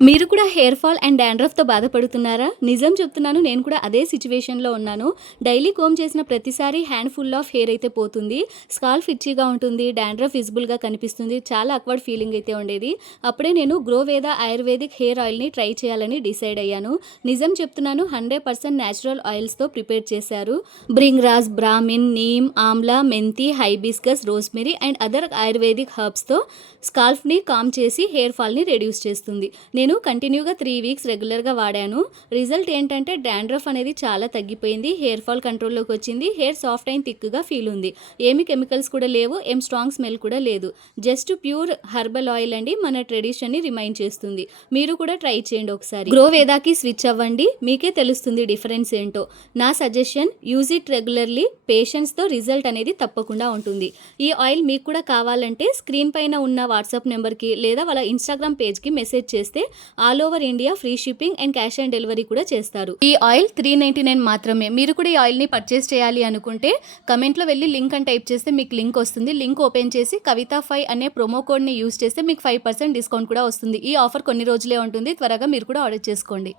మీరు కూడా hair fall and డాండ్రఫ్‌తో బాధపడుతున్నారా? నిజం చెప్తున్నాను, నేను కూడా అదే సిట్యుయేషన్‌లో ఉన్నాను. డైలీ కోంబ్ చేసిన ప్రతిసారి హ్యాండ్ ఫుల్ ఆఫ్ హెయిర్ అయితే పోతుంది. స్కాల్ప్ ఇట్చీగా ఉంటుంది. డాండ్రఫ్ విజిబుల్‌గా కనిపిస్తుంది. చాలా ఆక్వర్డ్ ఫీలింగ్ అయితే ఉండేది. అప్పుడే నేను గ్రోవేద ఆయుర్వేదిక్ హెయిర్ ఆయిల్‌ని ట్రై చేయాలని డిసైడ్ అయ్యాను. నిజం చెప్తున్నాను, 100% న్యాచురల్ ఆయిల్స్‌తో ప్రిపేర్ చేశారు. బ్రింగ్రాజ్, బ్రాహ్మిన్, నీమ్, ఆమ్లా, మెంతి, hibiscus, rosemary and other ayurvedic హర్బ్స్‌తో స్కాల్ప్‌ని కామ్ చేసి హెయిర్ ఫాల్‌ని రెడ్యూస్ చేస్తుంది. నేను కంటిన్యూగా 3 వీక్స్ రెగ్యులర్గా వాడాను. రిజల్ట్ ఏంటంటే డాండ్రఫ్ అనేది చాలా తగ్గిపోయింది. హెయిర్ ఫాల్ కంట్రోల్లోకి వచ్చింది. హెయిర్ సాఫ్ట్ అండ్ థిక్గా ఫీల్ ఉంది. ఏమి కెమికల్స్ కూడా లేవు. ఏం స్ట్రాంగ్ స్మెల్ కూడా లేదు. జస్ట్ ప్యూర్ హెర్బల్ ఆయిల్ అండి. మన ట్రెడిషన్ని రిమైండ్ చేస్తుంది. మీరు కూడా ట్రై చేయండి ఒకసారి. గ్రోవేదాకి స్విచ్ అవ్వండి. మీకే తెలుస్తుంది డిఫరెన్స్ ఏంటో. నా సజెషన్, యూజ్ ఇట్ రెగ్యులర్లీ. పేషెన్స్తో రిజల్ట్ అనేది తప్పకుండా ఉంటుంది. ఈ ఆయిల్ మీకు కూడా కావాలంటే స్క్రీన్ పైన ఉన్న వాట్సాప్ నెంబర్కి లేదా వాళ్ళ ఇన్స్టాగ్రామ్ పేజ్కి మెసేజ్ చేస్తే all over India free shipping and cash on delivery కూడా చేస్తారు. ఈ ఆయిల్ 399 మాత్రమే. మీరు కూడా ఈ ఆయిల్ని పర్చేస్ చేయాలి అనుకుంటే కమెంట్లో వెళ్ళి లింక్ అని టైప్ చేస్తే మీకు లింక్ వస్తుంది. లింక్ ఓపెన్ చేసి కవిత5 అనే ప్రోమో కోడ్ని యూస్ చేస్తే మీకు 5% డిస్కౌంట్ కూడా వస్తుంది. ఈ ఆఫర్ కొన్ని రోజులే ఉంటుంది. త్వరగా మీరు కూడా ఆర్డర్ చేసుకోండి.